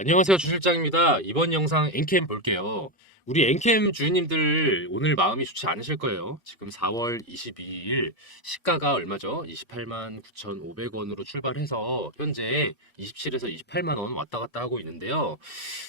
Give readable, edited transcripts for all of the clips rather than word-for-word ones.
안녕하세요, 주실장입니다. 이번 영상 엔캠 볼게요. 우리 엔캠 주인님들 오늘 마음이 좋지 않으실 거예요. 지금 4월 22일 시가가 얼마죠? 28만 9,500원으로 출발해서 현재 27에서 28만 원 왔다 갔다 하고 있는데요.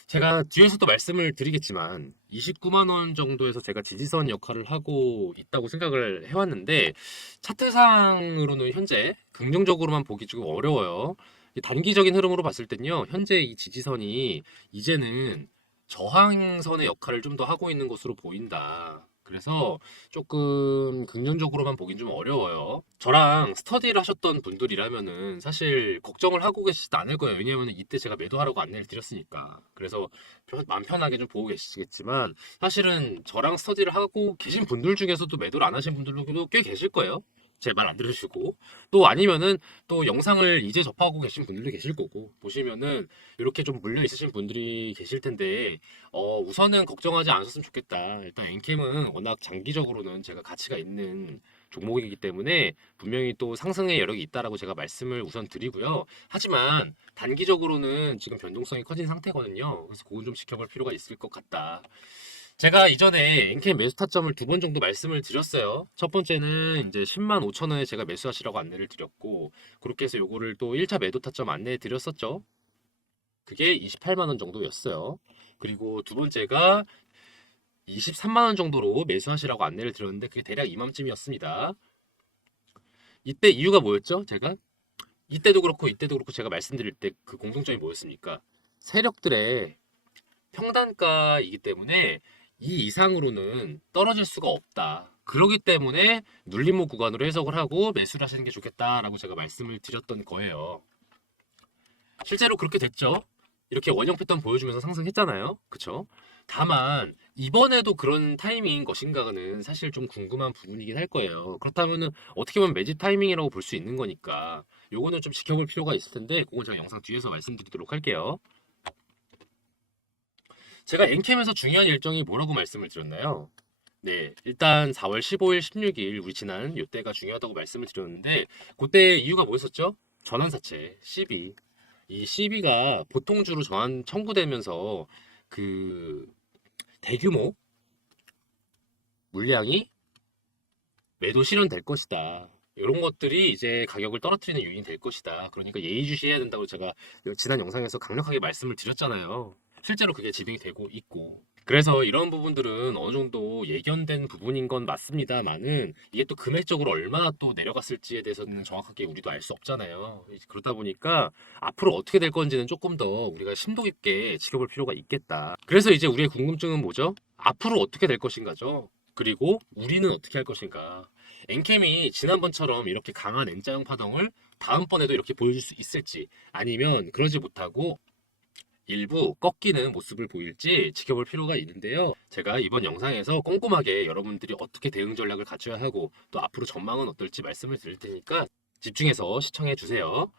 제가 뒤에서도 말씀을 드리겠지만 29만 원 정도에서 제가 지지선 역할을 하고 있다고 생각을 해왔는데 차트상으로는 현재 긍정적으로만 보기 좀 어려워요. 이 단기적인 흐름으로 봤을 땐요, 현재 이 지지선이 이제는 저항선의 역할을 좀 더 하고 있는 것으로 보인다. 그래서 조금 긍정적으로만 보긴 좀 어려워요. 저랑 스터디를 하셨던 분들이라면은 사실 걱정을 하고 계시지도 않을 거예요. 왜냐하면 이때 제가 매도하라고 안내를 드렸으니까. 그래서 마음 편하게 좀 보고 계시겠지만 사실은 저랑 스터디를 하고 계신 분들 중에서도 매도를 안 하신 분들도 꽤 계실 거예요. 제 말 안 들으시고 또 아니면은 또 영상을 이제 접하고 계신 분들도 계실 거고 보시면은 이렇게 좀 물려 있으신 분들이 계실 텐데 우선은 걱정하지 않으셨으면 좋겠다. 일단 엔캠은 워낙 장기적으로는 제가 가치가 있는 종목이기 때문에 분명히 또 상승의 여력이 있다라고 제가 말씀을 우선 드리고요. 하지만 단기적으로는 지금 변동성이 커진 상태거든요. 그래서 그건 좀 지켜볼 필요가 있을 것 같다. 제가 이전에 엔캠 매수 타점을 두 번 정도 말씀을 드렸어요. 첫 번째는 이제 10만 5천 원에 제가 매수하시라고 안내를 드렸고, 그렇게 해서 요거를 또 1차 매도 타점 안내해 드렸었죠. 그게 28만 원 정도였어요. 그리고 두 번째가 23만 원 정도로 매수하시라고 안내를 드렸는데 그게 대략 이맘쯤이었습니다. 이때 이유가 뭐였죠? 제가 이때도 그렇고 제가 말씀드릴 때 그 공통점이 뭐였습니까? 세력들의 평단가이기 때문에 이 이상으로는 떨어질 수가 없다. 그러기 때문에 눌림목 구간으로 해석을 하고 매수를 하시는 게 좋겠다라고 제가 말씀을 드렸던 거예요. 실제로 그렇게 됐죠. 이렇게 원형 패턴 보여주면서 상승했잖아요. 그쵸? 다만 이번에도 그런 타이밍인 것인가는 사실 좀 궁금한 부분이긴 할 거예요. 그렇다면은 어떻게 보면 매집 타이밍이라고 볼 수 있는 거니까 요거는 좀 지켜볼 필요가 있을 텐데 그건 제가 영상 뒤에서 말씀드리도록 할게요. 제가 엔캠에서 중요한 일정이 뭐라고 말씀을 드렸나요? 네, 일단 4월 15일, 16일 우리 지난 요때가 중요하다고 말씀을 드렸는데 그때 이유가 뭐였었죠? 전환사채 12. 이 CB가 보통주로 전환 청구되면서 그 대규모 물량이 매도 실현될 것이다. 이런 것들이 이제 가격을 떨어뜨리는 요인이 될 것이다. 그러니까 예의주시해야 된다고 제가 지난 영상에서 강력하게 말씀을 드렸잖아요. 실제로 그게 진행이 되고 있고. 그래서 이런 부분들은 어느 정도 예견된 부분인 건 맞습니다만은 이게 또 금액적으로 얼마나 또 내려갔을지에 대해서는 정확하게 우리도 알 수 없잖아요. 그러다 보니까 앞으로 어떻게 될 건지는 조금 더 우리가 심도 깊게 지켜볼 필요가 있겠다. 그래서 이제 우리의 궁금증은 뭐죠? 앞으로 어떻게 될 것인가죠? 그리고 우리는 어떻게 할 것인가? 엔캠이 지난번처럼 이렇게 강한 N자형 파동을 다음번에도 이렇게 보여줄 수 있을지 아니면 그러지 못하고 일부 꺾이는 모습을 보일지 지켜볼 필요가 있는데요. 제가 이번 영상에서 꼼꼼하게 여러분들이 어떻게 대응 전략을 갖춰야 하고 또 앞으로 전망은 어떨지 말씀을 드릴 테니까 집중해서 시청해 주세요.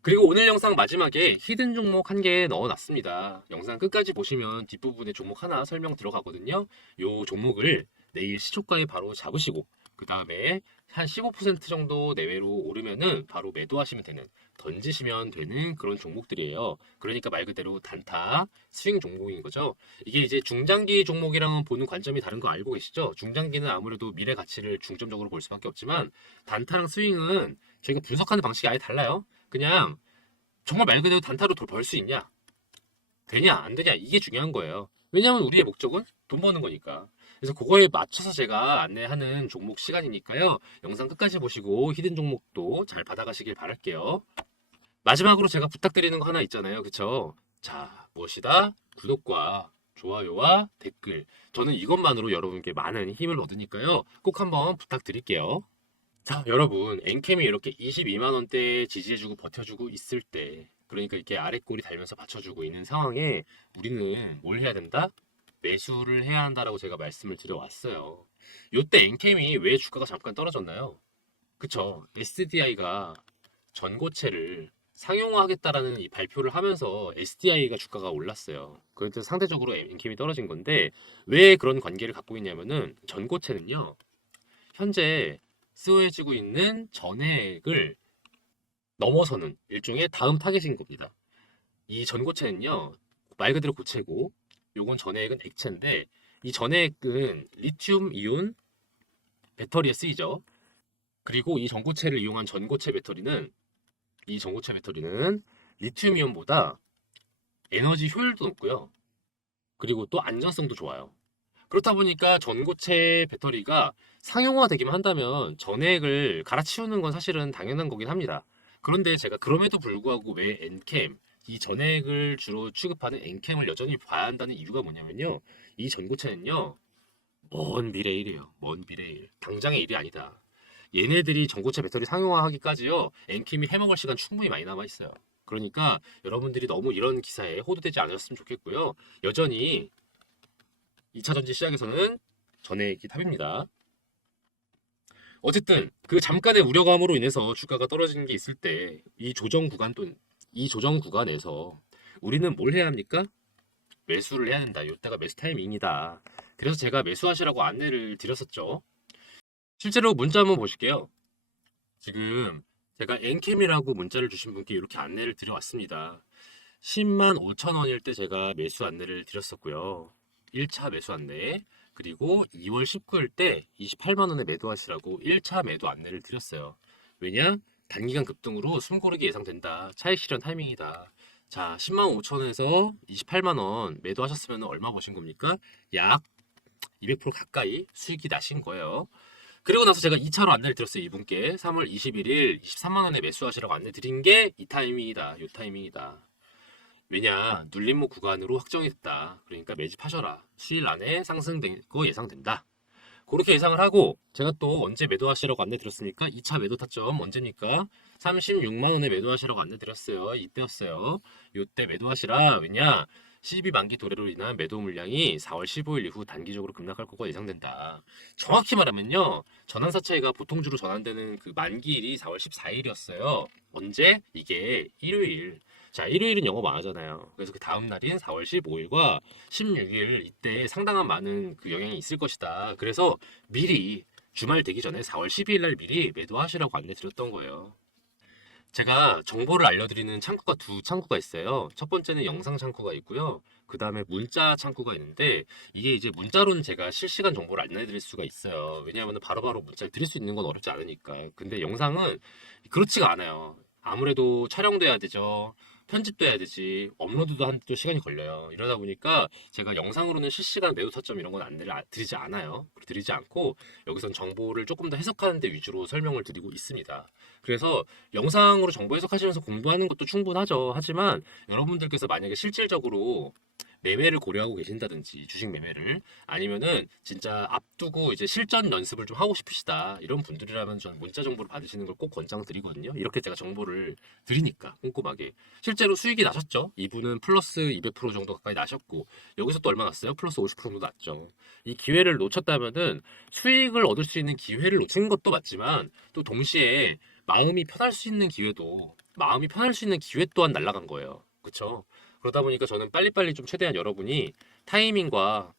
그리고 오늘 영상 마지막에 히든 종목 한 개 넣어놨습니다. 영상 끝까지 보시면 뒷부분에 종목 하나 설명 들어가거든요. 요 종목을 내일 시초가에 바로 잡으시고 그 다음에 한 15% 정도 내외로 오르면은 바로 매도하시면 되는 던지시면 되는 그런 종목들이에요. 그러니까 말 그대로 단타 스윙 종목인 거죠. 이게 이제 중장기 종목이랑은 보는 관점이 다른 거 알고 계시죠? 중장기는 아무래도 미래 가치를 중점적으로 볼 수밖에 없지만 단타랑 스윙은 저희가 분석하는 방식이 아예 달라요. 그냥 정말 말 그대로 단타로 돈 벌 수 있냐? 되냐? 안 되냐? 이게 중요한 거예요. 왜냐하면 우리의 목적은 돈 버는 거니까. 그래서 그거에 맞춰서 제가 안내하는 종목 시간이니까요. 영상 끝까지 보시고 히든 종목도 잘 받아가시길 바랄게요. 마지막으로 제가 부탁드리는 거 하나 있잖아요. 그쵸? 자, 무엇이다? 구독과 좋아요와 댓글. 저는 이것만으로 여러분께 많은 힘을 얻으니까요. 꼭 한번 부탁드릴게요. 자, 여러분, 엔캠이 이렇게 22만 원대에 지지해주고 버텨주고 있을 때, 그러니까 이렇게 아랫골이 달면서 받쳐주고 있는 상황에 우리는 뭘 해야 된다? 매수를 해야 한다라고 제가 말씀을 드려왔어요. 요때 엔캠이 왜 주가가 잠깐 떨어졌나요? 그쵸? SDI가 전고체를 상용화하겠다라는 이 발표를 하면서 SDI가 주가가 올랐어요. 그래서 상대적으로 엔캠이 떨어진 건데, 왜 그런 관계를 갖고 있냐면은 전고체는요, 현재 쓰여지고 있는 전액을 넘어서는 일종의 다음 타겟인 겁니다. 이 전고체는요, 말 그대로 고체고 요건 전해액은 액체인데 이 전해액은 리튬 이온 배터리에 쓰이죠. 그리고 이 전고체를 이용한 전고체 배터리는 리튬 이온보다 에너지 효율도 높고요. 그리고 또 안전성도 좋아요. 그렇다 보니까 전고체 배터리가 상용화되기만 한다면 전해액을 갈아치우는 건 사실은 당연한 거긴 합니다. 그런데 제가 그럼에도 불구하고 왜 엔캠, 이 전해액을 주로 취급하는 엔캠을 여전히 봐야 한다는 이유가 뭐냐면요. 이 전고체는요, 먼 미래 일이에요. 먼 미래 일. 당장의 일이 아니다. 얘네들이 전고체 배터리 상용화하기까지요, 엔캠이 해먹을 시간 충분히 많이 남아 있어요. 그러니까 여러분들이 너무 이런 기사에 호도되지 않으셨으면 좋겠고요. 여전히 2차 전지 시장에서는 전해액이 탑입니다. 어쨌든 그 잠깐의 우려감으로 인해서 주가가 떨어지는 게 있을 때 이 조정 구간에서 우리는 뭘 해야 합니까? 매수를 해야 된다. 이때가 매수 타이밍이다. 그래서 제가 매수하시라고 안내를 드렸었죠. 실제로 문자 한번 보실게요. 지금 제가 엔캠이라고 문자를 주신 분께 이렇게 안내를 드려왔습니다. 10만 5천 원일 때 제가 매수 안내를 드렸었고요. 1차 매수 안내. 그리고 2월 19일 때 28만 원에 매도하시라고 1차 매도 안내를 드렸어요. 왜냐? 단기간 급등으로 숨고르기 예상된다. 차익 실현 타이밍이다. 자, 10만 5천 원에서 28만 원 매도하셨으면 얼마 버신 겁니까? 약 200% 가까이 수익이 나신 거예요. 그리고 나서 제가 2차로 안내를 드렸어요. 이분께 3월 21일 23만 원에 매수하시라고 안내 드린 게 이 타이밍이다. 이 타이밍이다. 왜냐, 눌림목 구간으로 확정이 됐다. 그러니까 매집하셔라. 수일 안에 상승될 거 예상된다. 그렇게 예상을 하고 제가 또 언제 매도하시라고 안내 드렸습니까? 2차 매도 타점 언제입니까? 36만 원에 매도하시라고 안내 드렸어요. 이때였어요. 이때 매도하시라. 왜냐? 12 만기 도래로 인한 매도 물량이 4월 15일 이후 단기적으로 급락할 거가 예상된다. 정확히 말하면요. 전환사채가 보통주로 전환되는 그 만기일이 4월 14일이었어요. 언제? 이게 일요일. 자, 일요일은 영업 안 하잖아요. 그래서 그 다음 날인 4월 15일과 16일 이때 상당한 많은 그 영향이 있을 것이다. 그래서 미리 주말 되기 전에 4월 12일 날 미리 매도하시라고 안내 드렸던 거예요. 제가 정보를 알려드리는 창구가 두 창구가 있어요. 첫 번째는 영상 창구가 있고요. 그 다음에 문자 창구가 있는데 이게 이제 문자로는 제가 실시간 정보를 안내드릴 수가 있어요. 왜냐하면 바로바로 문자를 드릴 수 있는 건 어렵지 않으니까. 근데 영상은 그렇지가 않아요. 아무래도 촬영돼야 되죠. 편집돼야 되지. 업로드도 한또 시간이 걸려요. 이러다 보니까 제가 영상으로는 실시간 매도 타점 이런 건 안내를 드리지 않아요. 드리지 않고 여기선 정보를 조금 더 해석하는 데 위주로 설명을 드리고 있습니다. 그래서 영상으로 정보 해석하시면서 공부하는 것도 충분하죠. 하지만 여러분들께서 만약에 실질적으로 매매를 고려하고 계신다든지 주식 매매를 아니면은 진짜 앞두고 이제 실전 연습을 좀 하고 싶으시다 이런 분들이라면 전 문자 정보를 받으시는 걸 꼭 권장드리거든요. 이렇게 제가 정보를 드리니까 꼼꼼하게 실제로 수익이 나셨죠. 이분은 플러스 200% 정도 가까이 나셨고 여기서 또 얼마 났어요? 플러스 50% 정도 났죠. 이 기회를 놓쳤다면은 수익을 얻을 수 있는 기회를 놓친 것도 맞지만 또 동시에 마음이 편할 수 있는 기회 또한 날아간 거예요. 그쵸? 그러다 보니까 저는 빨리빨리 좀 최대한 여러분이 타이밍과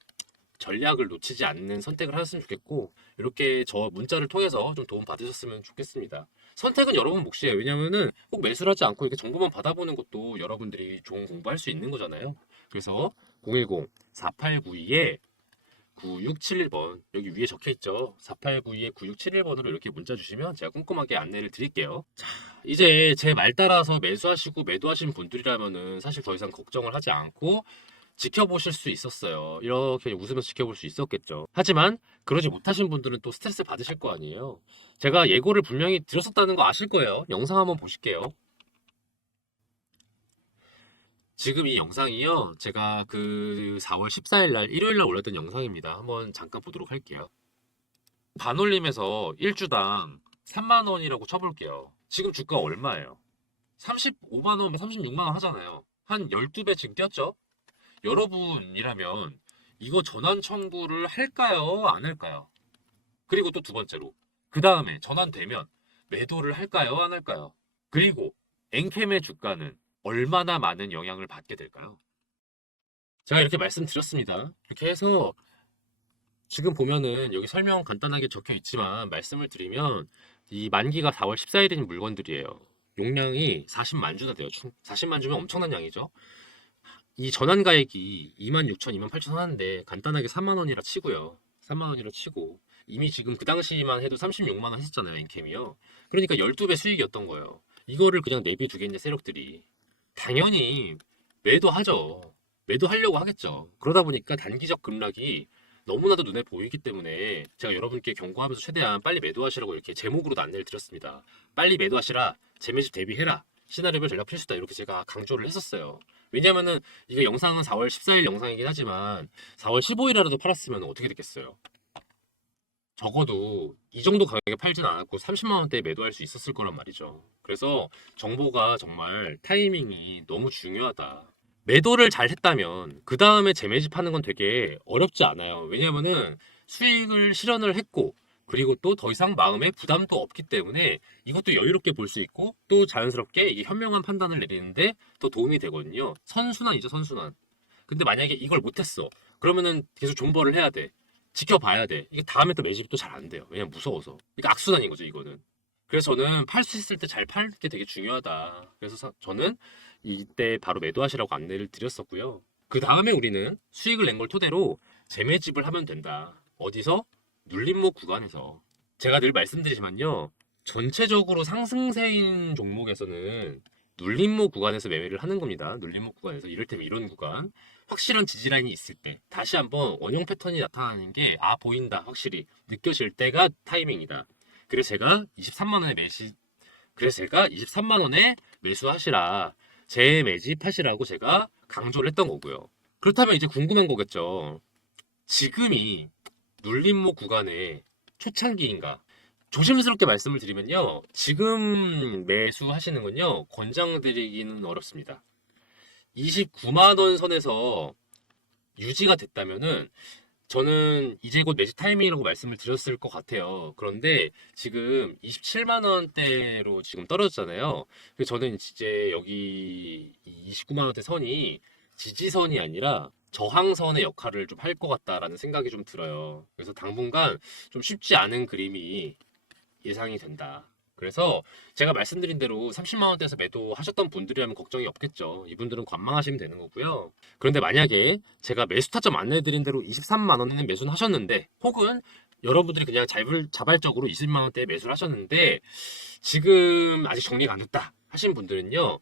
전략을 놓치지 않는 선택을 하셨으면 좋겠고 이렇게 저 문자를 통해서 좀 도움 받으셨으면 좋겠습니다. 선택은 여러분 몫이에요. 왜냐면은 꼭 매수를 하지 않고 이렇게 정보만 받아보는 것도 여러분들이 좋은 공부할 수 있는 거잖아요. 그래서 010-4892에 9671번 여기 위에 적혀 있죠. 4892에 9671번으로 이렇게 문자 주시면 제가 꼼꼼하게 안내를 드릴게요. 자, 이제 제 말 따라서 매수하시고 매도하신 분들이라면은 사실 더 이상 걱정을 하지 않고 지켜보실 수 있었어요. 이렇게 웃으면서 지켜볼 수 있었겠죠. 하지만 그러지 못하신 분들은 또 스트레스 받으실 거 아니에요. 제가 예고를 분명히 드렸었다는 거 아실 거예요. 영상 한번 보실게요. 지금 이 영상이요. 제가 그 4월 14일 날 일요일 날 올렸던 영상입니다. 한번 잠깐 보도록 할게요. 반올림에서 1주당 3만 원이라고 쳐볼게요. 지금 주가 얼마예요? 35만 원, 36만 원 하잖아요. 한 12배 지금 뛰었죠? 여러분이라면 이거 전환 청구를 할까요? 안 할까요? 그리고 또 두 번째로 그 다음에 전환되면 매도를 할까요? 안 할까요? 그리고 엔캠의 주가는 얼마나 많은 영향을 받게 될까요? 제가 이렇게 말씀드렸습니다. 이렇게 해서 지금 보면은 여기 설명 간단하게 적혀 있지만 말씀을 드리면 이 만기가 4월 14일인 물건들이에요. 용량이 40만 주나 돼요. 40만 주면 엄청난 양이죠. 이 전환가액이 26,000, 28,000 하는데 간단하게 3만 원이라 치고요. 3만 원이라 치고 이미 지금 그 당시만 해도 36만 원 했었잖아요, 엔캠이요. 그러니까 12배 수익이었던 거예요. 이거를 그냥 내비두겠냐, 세력들이. 당연히 매도하죠. 매도하려고 하겠죠. 그러다 보니까 단기적 급락이 너무나도 눈에 보이기 때문에 제가 여러분께 경고하면서 최대한 빨리 매도하시라고 이렇게 제목으로도 안내를 드렸습니다. 빨리 매도하시라. 재매집 대비해라. 시나리오별 전략 필수다. 이렇게 제가 강조를 했었어요. 왜냐면은 이게 영상은 4월 14일 영상이긴 하지만 4월 15일이라도 팔았으면 어떻게 됐겠어요? 적어도 이 정도 가격에 팔진 않았고 30만 원대에 매도할 수 있었을 거란 말이죠. 그래서 정보가 정말 타이밍이 너무 중요하다. 매도를 잘 했다면 그 다음에 재매집하는 건 되게 어렵지 않아요. 왜냐면은 수익을 실현을 했고 그리고 또 더 이상 마음에 부담도 없기 때문에 이것도 여유롭게 볼 수 있고 또 자연스럽게 이게 현명한 판단을 내리는데 또 도움이 되거든요. 선순환이죠, 선순환. 근데 만약에 이걸 못했어. 그러면은 계속 존버를 해야 돼. 지켜봐야 돼. 이게 다음에 또 매집이 또 잘 안 돼요. 왜냐면 무서워서. 그러니까 악순환인 거죠, 이거는. 그래서 저는 팔 수 있을 때 잘 팔 게 되게 중요하다. 그래서 저는 이때 바로 매도하시라고 안내를 드렸었고요. 그 다음에 우리는 수익을 낸 걸 토대로 재매집을 하면 된다. 어디서? 눌림목 구간에서. 제가 늘 말씀드리지만요. 전체적으로 상승세인 종목에서는 눌림목 구간에서 매매를 하는 겁니다. 눌림목 구간에서 이를테면 이런 구간. 확실한 지지라인이 있을 때 다시 한번 원형 패턴이 나타나는 게 보인다 확실히 느껴질 때가 타이밍이다. 그래서 제가 23만 원에 매수하시라 재매집하시라고 제가 강조를 했던 거고요. 그렇다면 이제 궁금한 거겠죠. 지금이 눌림목 구간의 초창기인가? 조심스럽게 말씀을 드리면요. 지금 매수하시는 건요. 권장드리기는 어렵습니다. 29만 원 선에서 유지가 됐다면은 저는 이제 곧 매집 타이밍이라고 말씀을 드렸을 것 같아요. 그런데 지금 27만 원대로 지금 떨어졌잖아요. 그래서 저는 이제 여기 29만 원대 선이 지지선이 아니라 저항선의 역할을 좀 할 것 같다라는 생각이 좀 들어요. 그래서 당분간 좀 쉽지 않은 그림이 예상이 된다. 그래서 제가 말씀드린 대로 30만 원대에서 매도하셨던 분들이라면 걱정이 없겠죠. 이분들은 관망하시면 되는 거고요. 그런데 만약에 제가 매수 타점 안내드린 대로 23만 원에는 매수는 하셨는데 혹은 여러분들이 그냥 자발적으로 20만 원대에 매수를 하셨는데 지금 아직 정리가 안 됐다 하신 분들은요.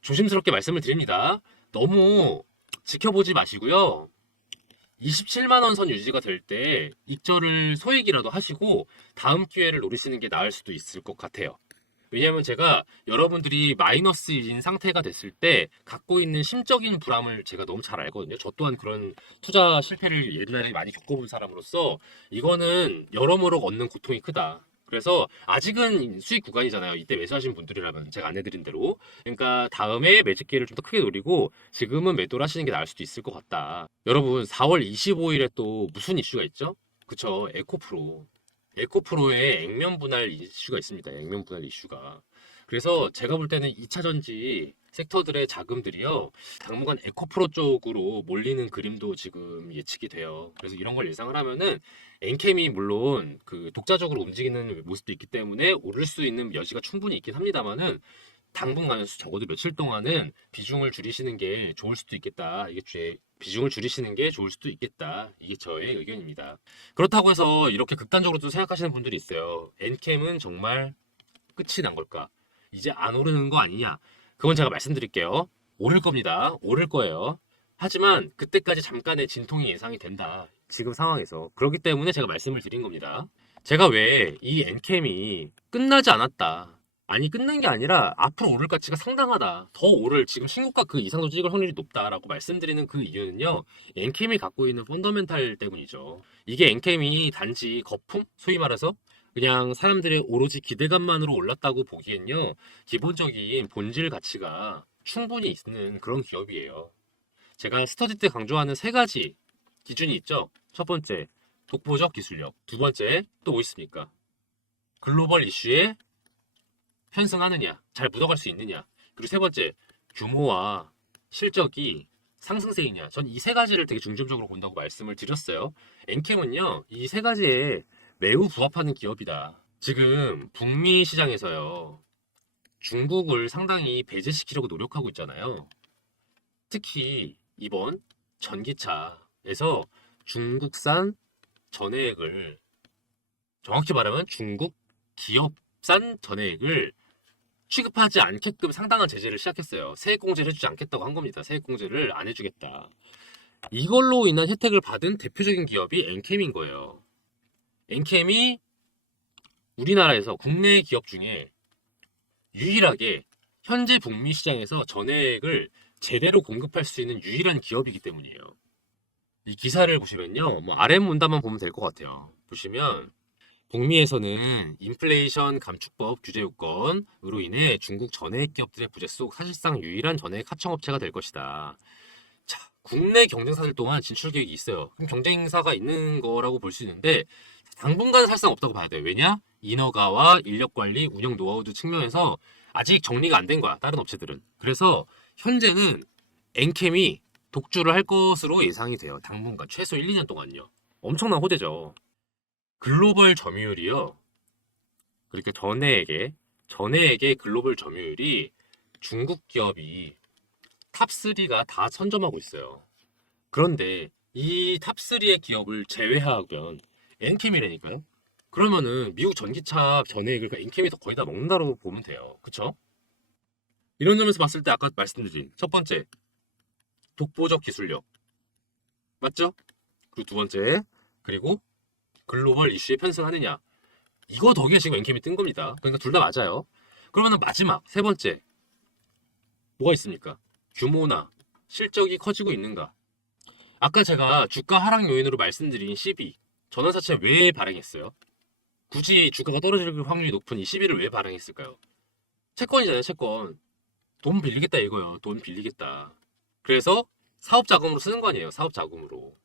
조심스럽게 말씀을 드립니다. 너무 지켜보지 마시고요. 27만 원 선 유지가 될 때 익절을 소액이라도 하시고 다음 기회를 노리시는 게 나을 수도 있을 것 같아요. 왜냐하면 제가 여러분들이 마이너스인 상태가 됐을 때 갖고 있는 심적인 불안을 제가 너무 잘 알거든요. 저 또한 그런 투자 실패를 예전에 많이 겪어본 사람으로서 이거는 여러모로 얻는 고통이 크다. 그래서 아직은 수익 구간이잖아요. 이때 매수하신 분들이라면 제가 안내드린 대로. 그러니까 다음에 매집 기회를 좀 더 크게 노리고 지금은 매도를 하시는 게 나을 수도 있을 것 같다. 여러분 4월 25일에 또 무슨 이슈가 있죠? 그쵸? 에코프로. 에코프로의 액면 분할 이슈가 있습니다. 액면 분할 이슈가. 그래서 제가 볼 때는 2차 전지 섹터들의 자금들이요. 당분간 에코프로 쪽으로 몰리는 그림도 지금 예측이 돼요. 그래서 이런 걸 예상을 하면은 엔캠이 물론 그 독자적으로 움직이는 모습도 있기 때문에 오를 수 있는 여지가 충분히 있긴 합니다만은 당분간 적어도 며칠 동안은 비중을 줄이시는 게 좋을 수도 있겠다. 비중을 줄이시는 게 좋을 수도 있겠다. 이게 저의 의견입니다. 그렇다고 해서 이렇게 극단적으로도 생각하시는 분들이 있어요. 엔캠은 정말 끝이 난 걸까? 이제 안 오르는 거 아니냐? 그건 제가 말씀드릴게요. 오를 겁니다. 오를 거예요. 하지만 그때까지 잠깐의 진통이 예상이 된다. 지금 상황에서. 그렇기 때문에 제가 말씀을 드린 겁니다. 제가 왜 이 엔캠이 끝나지 않았다. 아니 끝난 게 아니라 앞으로 오를 가치가 상당하다. 더 오를 지금 신고가 그 이상도 찍을 확률이 높다라고 말씀드리는 그 이유는요. 엔캠이 갖고 있는 펀더멘탈 때문이죠. 이게 엔캠이 단지 거품? 소위 말해서 그냥 사람들의 오로지 기대감만으로 올랐다고 보기엔요. 기본적인 본질 가치가 충분히 있는 그런 기업이에요. 제가 스터디 때 강조하는 세 가지 기준이 있죠. 첫 번째, 독보적 기술력. 두 번째, 또 뭐 있습니까? 글로벌 이슈에 편승하느냐, 잘 묻어갈 수 있느냐. 그리고 세 번째, 규모와 실적이 상승세이냐. 전 이 세 가지를 되게 중점적으로 본다고 말씀을 드렸어요. 엔캠은요, 이 세 가지에 매우 부합하는 기업이다. 지금 북미 시장에서요, 중국을 상당히 배제시키려고 노력하고 있잖아요. 특히 이번 전기차에서 중국산 전해액을, 정확히 말하면 중국 기업산 전해액을 취급하지 않게끔 상당한 제재를 시작했어요. 세액공제를 해주지 않겠다고 한 겁니다. 세액공제를 안 해주겠다. 이걸로 인한 혜택을 받은 대표적인 기업이 엔캠인 거예요. 엔캠이 우리나라에서 국내 기업 중에 유일하게 현재 북미 시장에서 전해액을 제대로 공급할 수 있는 유일한 기업이기 때문이에요. 이 기사를 보시면요, 뭐 아래 문단만 보면 될 것 같아요. 보시면 북미에서는 인플레이션 감축법 규제 요건으로 인해 중국 전해액 기업들의 부재 속 사실상 유일한 전해액 하청업체가 될 것이다. 자, 국내 경쟁사들 동안 진출 계획이 있어요. 그럼 경쟁사가 있는 거라고 볼 수 있는데 당분간 사실상 없다고 봐야 돼요. 왜냐? 인허가와 인력 관리, 운영 노하우도 측면에서 아직 정리가 안 된 거야. 다른 업체들은. 그래서 현재는 엔캠이 독주를 할 것으로 예상이 돼요. 당분간 최소 1, 2년 동안요. 엄청난 호재죠. 글로벌 점유율이요. 그러니까 전해액의 글로벌 점유율이 중국 기업이 탑3가 다 선점하고 있어요. 그런데 이 탑3의 기업을 제외하면 엔캠이라니까요. 그러면은 미국 전기차 전해액을 엔캠이 거의 다 먹는다고 보면 돼요. 그쵸? 이런 점에서 봤을 때 아까 말씀드린 첫 번째, 독보적 기술력. 맞죠? 그리고 두 번째, 그리고 글로벌 이슈에 편승하느냐. 이거 덕에 지금 엔캠이 뜬 겁니다. 그러니까 둘 다 맞아요. 그러면은 마지막, 세 번째, 뭐가 있습니까? 규모나 실적이 커지고 있는가? 아까 제가 주가 하락 요인으로 말씀드린 12, 전환사채 왜 발행했어요? 굳이 주가가 떨어질 확률이 높은 이 12를 왜 발행했을까요? 채권이잖아요, 채권. 돈 빌리겠다 이거요. 돈 빌리겠다. 그래서 사업 자금으로 쓰는 거 아니에요, 사업 자금으로.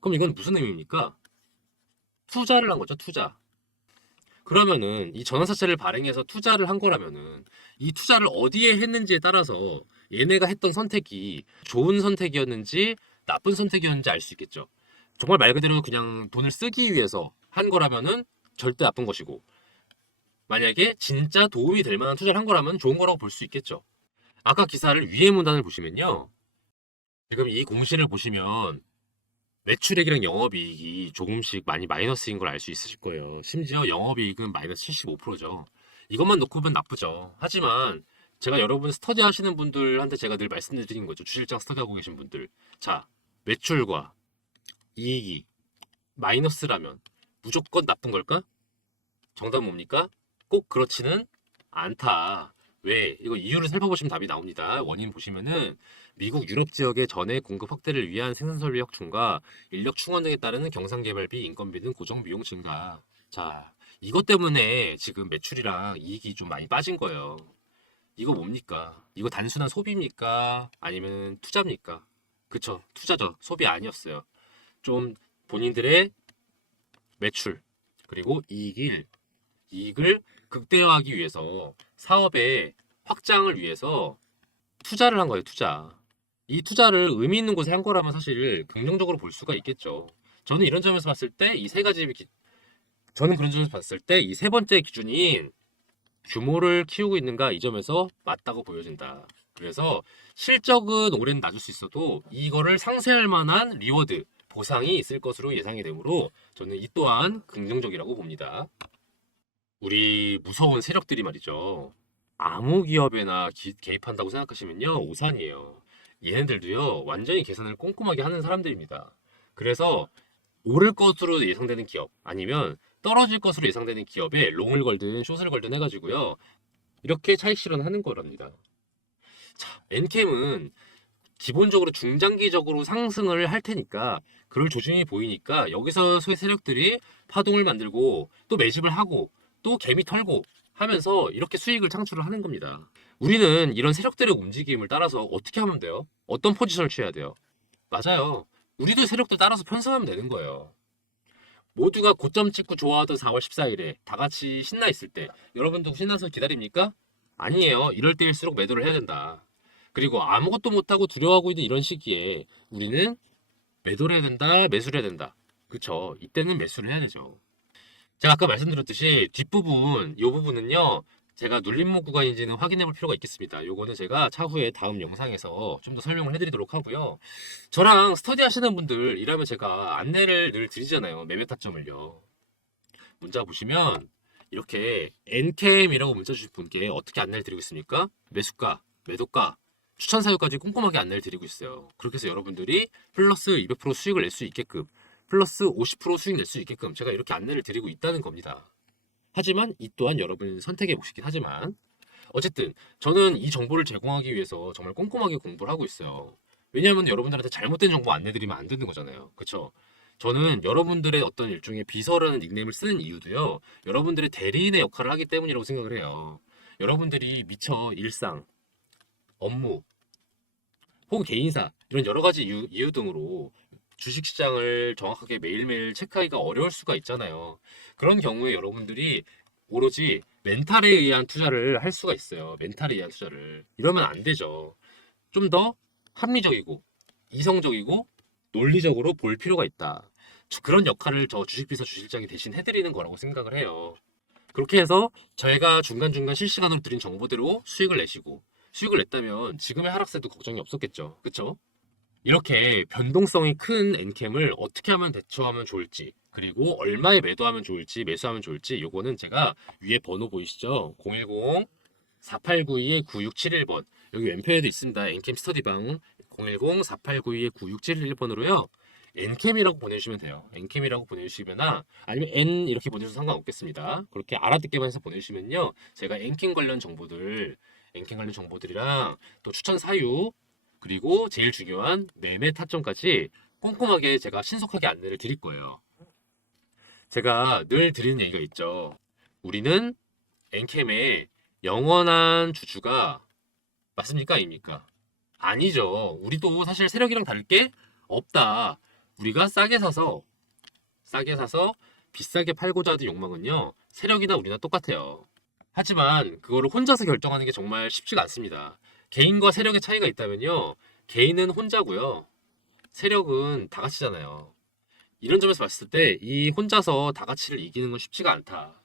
그럼 이건 무슨 의미입니까? 투자를 한 거죠, 투자. 그러면은 이 전환사채를 발행해서 투자를 한 거라면은 이 투자를 어디에 했는지에 따라서 얘네가 했던 선택이 좋은 선택이었는지 나쁜 선택이었는지 알 수 있겠죠. 정말 말 그대로 그냥 돈을 쓰기 위해서 한 거라면은 절대 나쁜 것이고, 만약에 진짜 도움이 될 만한 투자를 한 거라면 좋은 거라고 볼 수 있겠죠. 아까 기사를 위에 문단을 보시면요, 지금 이 공시를 보시면 매출액이랑 영업이익이 조금씩 많이 마이너스인 걸 알 수 있으실 거예요. 심지어 영업이익은 마이너스 75%죠. 이것만 놓고 보면 나쁘죠. 하지만 제가 여러분 스터디 하시는 분들한테 제가 늘 말씀드리는 거죠. 주실장 스터디하고 계신 분들. 자, 매출과 이익이 마이너스라면 무조건 나쁜 걸까? 정답 뭡니까? 꼭 그렇지는 않다. 왜? 이거 이유를 살펴보시면 답이 나옵니다. 원인 보시면은 미국 유럽 지역의 전해 공급 확대를 위한 생산 설비 확충과 인력 충원 등에 따르는 경상 개발비, 인건비 등 고정 비용 증가. 자, 이것 때문에 지금 매출이랑 이익이 좀 많이 빠진 거예요. 이거 뭡니까? 이거 단순한 소비입니까? 아니면 투자입니까? 그쵸, 투자죠. 소비 아니었어요. 좀 본인들의 매출 그리고 이익을 극대화하기 위해서 사업의 확장을 위해서 투자를 한 거예요, 투자. 이 투자를 의미 있는 곳에 한 거라면 사실 긍정적으로 볼 수가 있겠죠. 저는 이런 점에서 봤을 때 이 세 가지 저는 그런 점에서 봤을 때 이 세 번째 기준인 규모를 키우고 있는가, 이 점에서 맞다고 보여진다. 그래서 실적은 올해는 낮을 수 있어도 이거를 상쇄할 만한 리워드, 보상이 있을 것으로 예상이 되므로 저는 이 또한 긍정적이라고 봅니다. 우리 무서운 세력들이 말이죠. 아무 기업에나 개입한다고 생각하시면요, 오산이에요. 얘네들도요, 완전히 계산을 꼼꼼하게 하는 사람들입니다. 그래서 오를 것으로 예상되는 기업, 아니면 떨어질 것으로 예상되는 기업에 롱을 걸든 숏을 걸든 해가지고요, 이렇게 차익 실현하는 거랍니다. 자, 엔캠은 기본적으로 중장기적으로 상승을 할 테니까 그럴 조짐이 보이니까 여기서 소의 세력들이 파동을 만들고 또 매집을 하고 또 개미 털고 하면서 이렇게 수익을 창출을 하는 겁니다. 우리는 이런 세력들의 움직임을 따라서 어떻게 하면 돼요? 어떤 포지션을 취해야 돼요? 맞아요. 우리도 세력들 따라서 편성하면 되는 거예요. 모두가 고점 찍고 좋아하던 4월 14일에 다 같이 신나 있을 때 여러분도 신나서 기다립니까? 아니에요. 이럴 때일수록 매도를 해야 된다. 그리고 아무것도 못하고 두려워하고 있는 이런 시기에 우리는 매도를 해야 된다, 매수를 해야 된다. 그쵸? 이때는 매수를 해야 되죠. 제가 아까 말씀드렸듯이 뒷부분, 이 부분은요, 제가 눌림목 구간인지는 확인해 볼 필요가 있겠습니다. 요거는 제가 차후에 다음 영상에서 좀 더 설명을 해드리도록 하고요. 저랑 스터디 하시는 분들 이라면 제가 안내를 늘 드리잖아요. 매매 타점을요. 문자 보시면 이렇게 엔캠이라고 문자 주실 분께 어떻게 안내를 드리고 있습니까? 매수가, 매도가, 추천 사유까지 꼼꼼하게 안내를 드리고 있어요. 그렇게 해서 여러분들이 플러스 200% 수익을 낼 수 있게끔, 플러스 50% 수익 낼 수 있게끔 제가 이렇게 안내를 드리고 있다는 겁니다. 하지만 이 또한 여러분 선택의 몫이긴 하지만 어쨌든 저는 이 정보를 제공하기 위해서 정말 꼼꼼하게 공부를 하고 있어요. 왜냐하면 여러분들한테 잘못된 정보 안내드리면 안 되는 거잖아요. 그쵸? 저는 여러분들의 어떤 일종의 비서라는 닉네임을 쓰는 이유도요. 여러분들의 대리인의 역할을 하기 때문이라고 생각을 해요. 여러분들이 미처 일상, 업무, 혹은 개인사 이런 여러 가지 이유 등으로 주식시장을 정확하게 매일매일 체크하기가 어려울 수가 있잖아요. 그런 경우에 여러분들이 오로지 멘탈에 의한 투자를 할 수가 있어요. 멘탈에 의한 투자를. 이러면 안 되죠. 좀 더 합리적이고 이성적이고 논리적으로 볼 필요가 있다. 그런 역할을 저 주식비서 주실장이 대신 해드리는 거라고 생각을 해요. 그렇게 해서 저희가 중간중간 실시간으로 드린 정보대로 수익을 내시고 수익을 냈다면 지금의 하락세도 걱정이 없었겠죠. 그쵸? 이렇게 변동성이 큰 엔캠을 어떻게 하면 대처하면 좋을지 그리고 얼마에 매도하면 좋을지 매수하면 좋을지 요거는 제가 위에 번호 보이시죠? 010-4892-9671번 여기 왼편에도 있습니다. 엔캠 스터디방 010-4892-9671번으로요. 엔캠이라고 보내주시면 돼요. 엔캠이라고 보내주시거나 아니면 N 이렇게 보내주셔도 상관없겠습니다. 그렇게 알아듣기만 해서 보내주시면요. 제가 엔캠 관련 정보들이랑 또 추천 사유 그리고 제일 중요한 매매 타점까지 꼼꼼하게 제가 신속하게 안내를 드릴 거예요. 제가 늘 드리는 얘기가 있죠. 우리는 엔캠의 영원한 주주가 맞습니까? 아닙니까? 아니죠. 우리도 사실 세력이랑 다를 게 없다. 우리가 싸게 사서 비싸게 팔고자 하는 욕망은요. 세력이나 우리나 똑같아요. 하지만 그거를 혼자서 결정하는 게 정말 쉽지가 않습니다. 개인과 세력의 차이가 있다면요. 개인은 혼자고요. 세력은 다 같이잖아요. 이런 점에서 봤을 때 이 혼자서 다 같이를 이기는 건 쉽지가 않다.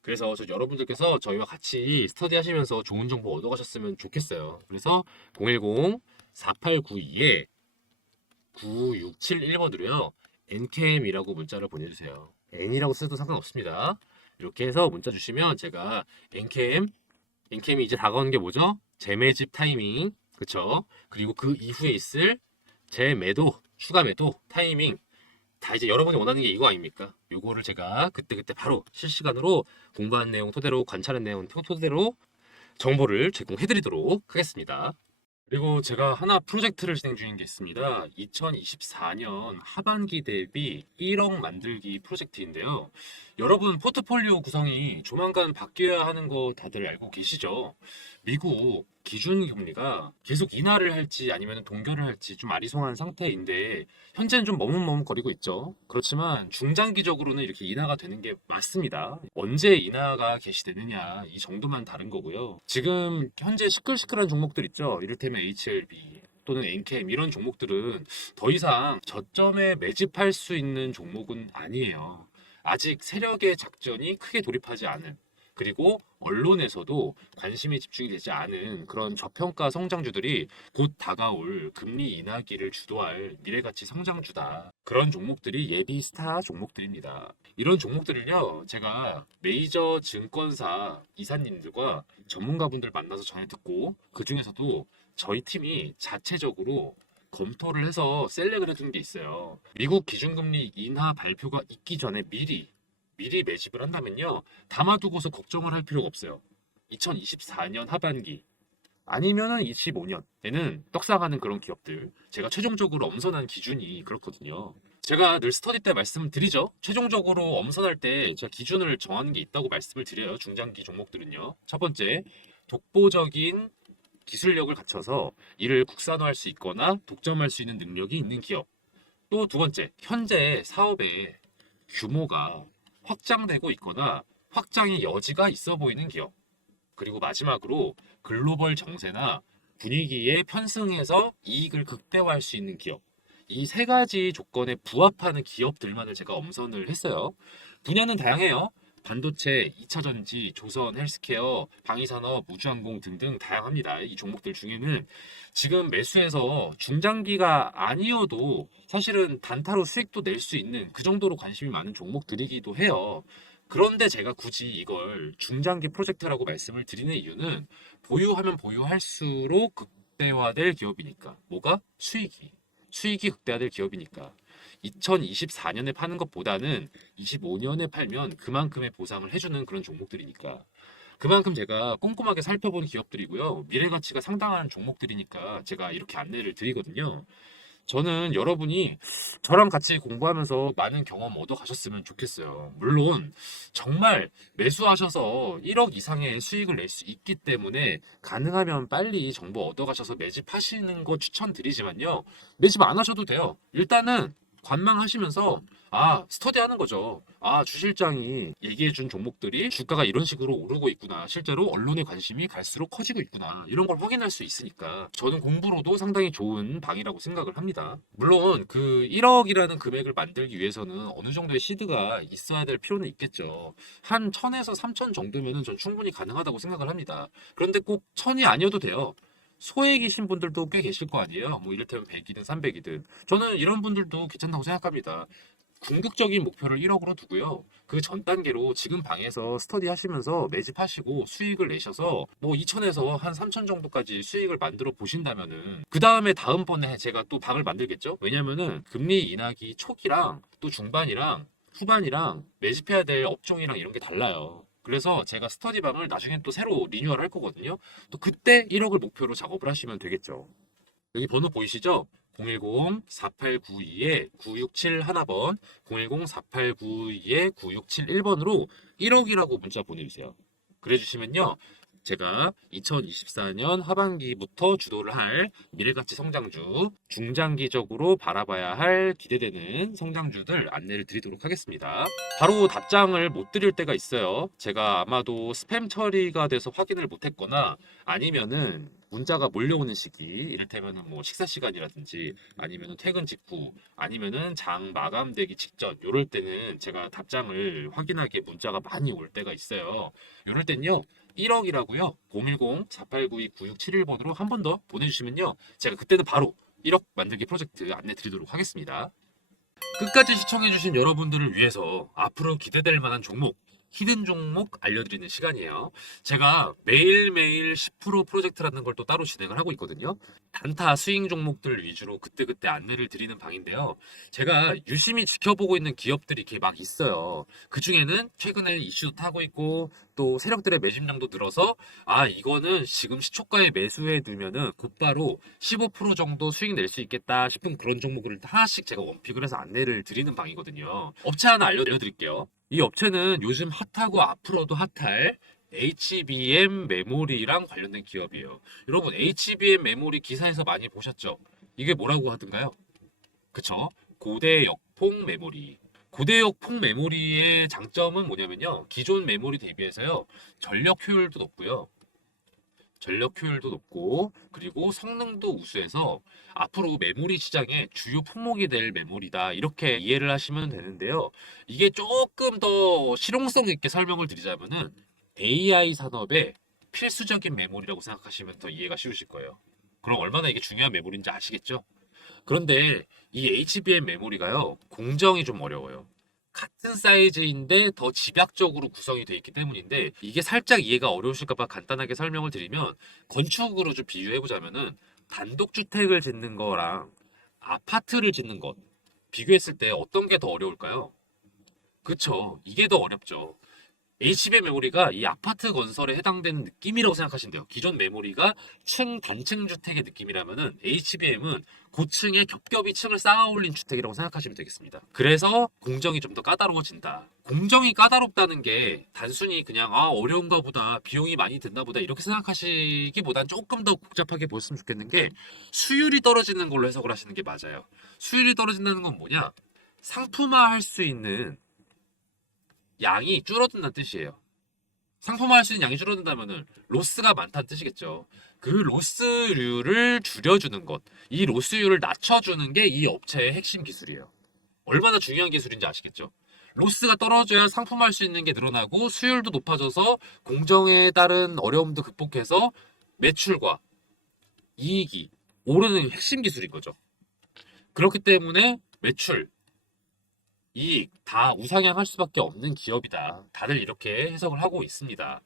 그래서 여러분들께서 저희와 같이 스터디 하시면서 좋은 정보 얻어가셨으면 좋겠어요. 그래서 010-4892-9671번으로요. NKM이라고 문자를 보내주세요. N이라고 써도 상관없습니다. 이렇게 해서 문자 주시면 제가 NKM이 이제 다가오는 게 뭐죠? 재매집 타이밍, 그쵸? 그리고 그 이후에 있을 재매도, 추가 매도 타이밍 다 이제 여러분이 원하는 게 이거 아닙니까? 요거를 제가 그때그때 바로 실시간으로 공부한 내용 토대로 관찰한 내용 토대로 정보를 제공해드리도록 하겠습니다. 그리고 제가 하나 프로젝트를 진행 중인 게 있습니다. 2024년 하반기 대비 1억 만들기 프로젝트인데요. 여러분 포트폴리오 구성이 조만간 바뀌어야 하는 거 다들 알고 계시죠? 미국 기준금리가 계속 인하를 할지 아니면 동결을 할지 좀 아리송한 상태인데 현재는 좀 머뭇머뭇거리고 있죠. 그렇지만 중장기적으로는 이렇게 인하가 되는 게 맞습니다. 언제 인하가 개시되느냐 이 정도만 다른 거고요. 지금 현재 시끌시끌한 종목들 있죠. 이를테면 HLB 또는 엔캠 이런 종목들은 더 이상 저점에 매집할 수 있는 종목은 아니에요. 아직 세력의 작전이 크게 돌입하지 않은 그리고 언론에서도 관심이 집중이 되지 않은 그런 저평가 성장주들이 곧 다가올 금리 인하기를 주도할 미래가치 성장주다. 그런 종목들이 예비 스타 종목들입니다. 이런 종목들을요, 제가 메이저 증권사 이사님들과 전문가분들 만나서 전해 듣고 그 중에서도 저희 팀이 자체적으로 검토를 해서 셀렉을 해둔 게 있어요. 미국 기준금리 인하 발표가 있기 전에 미리 매집을 한다면요. 담아두고서 걱정을 할 필요가 없어요. 2024년 하반기 아니면은 25년에는 떡상하는 그런 기업들 제가 최종적으로 엄선한 기준이 그렇거든요. 제가 늘 스터디 때 말씀을 드리죠. 최종적으로 엄선할 때 제가 기준을 정하는 게 있다고 말씀을 드려요. 중장기 종목들은요. 첫 번째, 독보적인 기술력을 갖춰서 이를 국산화할 수 있거나 독점할 수 있는 능력이 있는 기업. 또 두 번째, 현재 사업의 규모가 확장되고 있거나 확장의 여지가 있어 보이는 기업. 그리고 마지막으로 글로벌 정세나 분위기에 편승해서 이익을 극대화할 수 있는 기업. 이 세 가지 조건에 부합하는 기업들만을 제가 엄선을 했어요. 분야는 다양해요. 반도체, 2차전지, 조선, 헬스케어, 방위산업, 우주항공 등등 다양합니다. 이 종목들 중에는 지금 매수해서 중장기가 아니어도 사실은 단타로 수익도 낼 수 있는 그 정도로 관심이 많은 종목들이기도 해요. 그런데 제가 굳이 이걸 중장기 프로젝트라고 말씀을 드리는 이유는 보유하면 보유할수록 극대화될 기업이니까. 뭐가? 수익이. 수익이 극대화될 기업이니까. 2024년에 파는 것보다는 25년에 팔면 그만큼의 보상을 해주는 그런 종목들이니까. 그만큼 제가 꼼꼼하게 살펴본 기업들이고요. 미래 가치가 상당한 종목들이니까 제가 이렇게 안내를 드리거든요. 저는 여러분이 저랑 같이 공부하면서 많은 경험 얻어 가셨으면 좋겠어요. 물론 정말 매수하셔서 1억 이상의 수익을 낼 수 있기 때문에 가능하면 빨리 정보 얻어 가셔서 매집하시는 거 추천드리지만요. 매집 안 하셔도 돼요. 일단은 관망하시면서 스터디 하는 거죠. 주 실장이 얘기해 준 종목들이 주가가 이런 식으로 오르고 있구나. 실제로 언론의 관심이 갈수록 커지고 있구나. 이런 걸 확인할 수 있으니까 저는 공부로도 상당히 좋은 방이라고 생각을 합니다. 물론 그 1억이라는 금액을 만들기 위해서는 어느 정도의 시드가 있어야 될 필요는 있겠죠. 한 1000에서 3000 정도면은 전 충분히 가능하다고 생각을 합니다. 그런데 꼭 1000이 아니어도 돼요. 소액이신 분들도 꽤 계실 거 아니에요. 뭐 이를테면 100이든 300이든. 저는 이런 분들도 괜찮다고 생각합니다. 궁극적인 목표를 1억으로 두고요. 그 전 단계로 지금 방에서 스터디 하시면서 매집하시고 수익을 내셔서 뭐 2천에서 한 3천 정도까지 수익을 만들어 보신다면은 그 다음에 다음번에 제가 또 방을 만들겠죠? 왜냐면은 금리 인하기 초기랑 또 중반이랑 후반이랑 매집해야 될 업종이랑 이런 게 달라요. 그래서 제가 스터디방을 나중엔 또 새로 리뉴얼 할 거거든요. 또 그때 1억을 목표로 작업을 하시면 되겠죠. 여기 번호 보이시죠? 010-4892-9671번, 010-4892-9671번으로 1억이라고 문자 보내주세요. 그래 주시면요. 제가 2024년 하반기부터 주도를 할 미래가치 성장주, 중장기적으로 바라봐야 할 기대되는 성장주들 안내를 드리도록 하겠습니다. 바로 답장을 못 드릴 때가 있어요. 제가 아마도 스팸 처리가 돼서 확인을 못 했거나 아니면은 문자가 몰려오는 시기, 이를테면은 뭐 식사 시간이라든지 아니면은 퇴근 직후 아니면은 장 마감되기 직전, 요럴 때는 제가 답장을 확인하기에 문자가 많이 올 때가 있어요. 요럴 땐요. 1억이라고요. 010-4892-9671번으로 한 번 더 보내주시면요. 제가 그때는 바로 1억 만들기 프로젝트 안내 드리도록 하겠습니다. 끝까지 시청해주신 여러분들을 위해서 앞으로 기대될 만한 종목, 히든 종목 알려드리는 시간이에요. 제가 매일매일 10% 프로젝트라는 걸 또 따로 진행을 하고 있거든요. 단타 스윙 종목들 위주로 그때그때 안내를 드리는 방인데요. 제가 유심히 지켜보고 있는 기업들이 이렇게 막 있어요. 그 중에는 최근에 이슈도 타고 있고 또 세력들의 매집량도 늘어서 이거는 지금 시초가에 매수해 두면은 곧바로 15% 정도 수익 낼 수 있겠다 싶은 그런 종목을 하나씩 제가 원픽을 해서 안내를 드리는 방이거든요. 업체 하나 알려드릴게요. 이 업체는 요즘 핫하고 앞으로도 핫할 HBM 메모리랑 관련된 기업이에요. 여러분, HBM 메모리 기사에서 많이 보셨죠? 이게 뭐라고 하던가요? 그쵸? 고대역폭 메모리. 고대역폭 메모리의 장점은 뭐냐면요. 기존 메모리 대비해서요. 전력 효율도 높고요. 전력 효율도 높고 그리고 성능도 우수해서 앞으로 메모리 시장의 주요 품목이 될 메모리다 이렇게 이해를 하시면 되는데요. 이게 조금 더 실용성 있게 설명을 드리자면은 AI 산업의 필수적인 메모리라고 생각하시면 더 이해가 쉬우실 거예요. 그럼 얼마나 이게 중요한 메모리인지 아시겠죠? 그런데 이 HBM 메모리가요, 공정이 좀 어려워요. 같은 사이즈인데 더 집약적으로 구성이 되어 있기 때문인데 이게 살짝 이해가 어려우실까봐 간단하게 설명을 드리면 건축으로 좀 비유해 보자면은 단독주택을 짓는 거랑 아파트를 짓는 것 비교했을 때 어떤 게 더 어려울까요? 그쵸. 이게 더 어렵죠. HBM 메모리가 이 아파트 건설에 해당되는 느낌이라고 생각하시면 돼요. 기존 메모리가 단층 주택의 느낌이라면은 HBM은 고층에 겹겹이 층을 쌓아 올린 주택이라고 생각하시면 되겠습니다. 그래서 공정이 좀 더 까다로워진다. 공정이 까다롭다는 게 단순히 그냥 어려운가 보다, 비용이 많이 든다 보다 이렇게 생각하시기보단 조금 더 복잡하게 보셨으면 좋겠는 게 수율이 떨어지는 걸로 해석을 하시는 게 맞아요. 수율이 떨어진다는 건 뭐냐? 상품화할 수 있는 양이 줄어든다는 뜻이에요. 상품화할 수 있는 양이 줄어든다면은 로스가 많다는 뜻이겠죠. 그 로스율을 줄여주는 것, 이 로스율을 낮춰주는 게 이 업체의 핵심 기술이에요. 얼마나 중요한 기술인지 아시겠죠? 로스가 떨어져야 상품할 수 있는 게 늘어나고 수율도 높아져서 공정에 따른 어려움도 극복해서 매출과 이익이 오르는 핵심 기술인 거죠. 그렇기 때문에 매출, 이익 다 우상향할 수밖에 없는 기업이다. 다들 이렇게 해석을 하고 있습니다.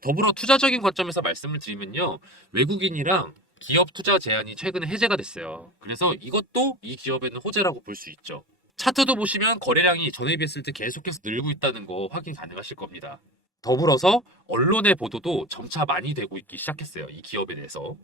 더불어 투자적인 관점에서 말씀을 드리면요. 외국인이랑 기업 투자 제한이 최근에 해제가 됐어요. 그래서 이것도 이 기업에는 호재라고 볼 수 있죠. 차트도 보시면 거래량이 전에 비했을 때 계속해서 늘고 있다는 거 확인 가능하실 겁니다. 더불어서 언론의 보도도 점차 많이 되고 있기 시작했어요. 이 기업에 대해서.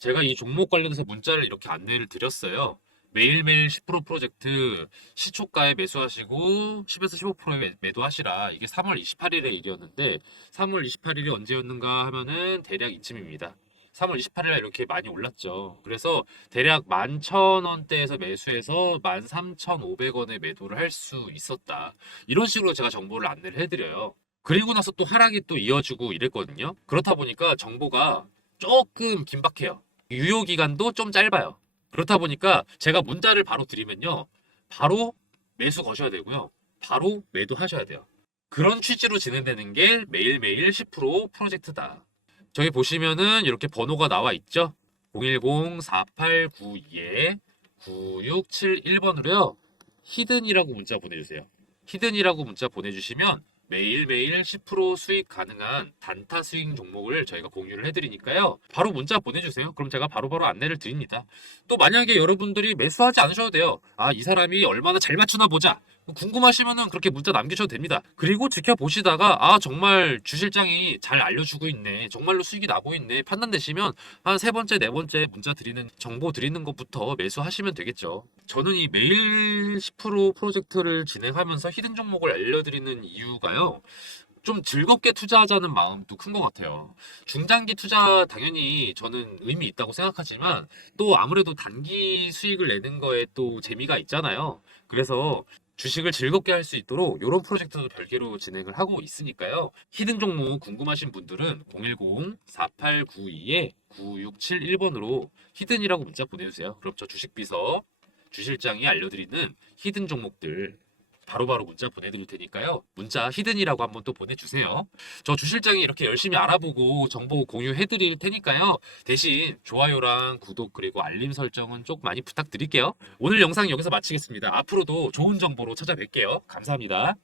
제가 이 종목 관련해서 문자를 이렇게 안내를 드렸어요. 매일매일 10% 프로젝트 시초가에 매수하시고 10에서 15%에 매도하시라. 이게 3월 28일의 일이었는데 3월 28일이 언제였는가 하면은 대략 이쯤입니다. 3월 28일에 이렇게 많이 올랐죠. 그래서 대략 11,000원대에서 매수해서 13,500원에 매도를 할 수 있었다. 이런 식으로 제가 정보를 안내를 해드려요. 그리고 나서 또 하락이 또 이어지고 이랬거든요. 그렇다 보니까 정보가 조금 긴박해요. 유효 기간도 좀 짧아요. 그렇다 보니까 제가 문자를 바로 드리면요. 바로 매수 거셔야 되고요. 바로 매도하셔야 돼요. 그런 취지로 진행되는 게 매일매일 10% 프로젝트다. 저기 보시면은 이렇게 번호가 나와 있죠. 010-4892-9671번으로요. 히든이라고 문자 보내주세요. 히든이라고 문자 보내주시면 매일매일 10% 수익 가능한 단타 스윙 종목을 저희가 공유를 해드리니까요. 바로 문자 보내주세요. 그럼 제가 바로바로 안내를 드립니다. 또 만약에 여러분들이 매수하지 않으셔도 돼요. 아, 이 사람이 얼마나 잘 맞추나 보자. 궁금하시면은 그렇게 문자 남기셔도 됩니다. 그리고 지켜보시다가 아, 정말 주실장이 잘 알려주고 있네. 정말로 수익이 나고 있네. 판단되시면 한 세 번째, 네 번째 문자 드리는 정보 드리는 것부터 매수하시면 되겠죠. 저는 이 매일 10% 프로젝트를 진행하면서 히든 종목을 알려드리는 이유가요. 좀 즐겁게 투자하자는 마음도 큰 것 같아요. 중장기 투자 당연히 저는 의미 있다고 생각하지만 또 아무래도 단기 수익을 내는 거에 또 재미가 있잖아요. 그래서 주식을 즐겁게 할 수 있도록 이런 프로젝트도 별개로 진행을 하고 있으니까요. 히든 종목 궁금하신 분들은 010-4892-9671번으로 히든이라고 문자 보내주세요. 그럼 저 주식비서 주실장이 알려드리는 히든 종목들 바로바로 문자 보내드릴 테니까요. 문자 히든이라고 한번 또 보내주세요. 저 주실장이 이렇게 열심히 알아보고 정보 공유해드릴 테니까요. 대신 좋아요랑 구독 그리고 알림 설정은 좀 많이 부탁드릴게요. 오늘 영상 여기서 마치겠습니다. 앞으로도 좋은 정보로 찾아뵐게요. 감사합니다.